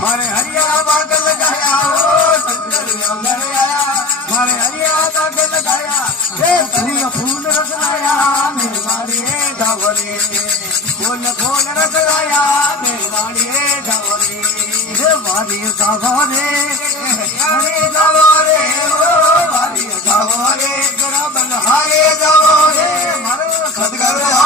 મારે હરિયા બાગ લગાયા શંકર અંગણ આયા મારે હરિયા બાગ લગાયા ફૂલ રસલાયા મેં મારે ધાવરે ફૂલ ફૂલ રસલાયા મેં મારે ધાવરે મારી ધાવરે હરે ધાવરે મારી ધાવરે જરા બનહારે ધાવરે મારો સદગર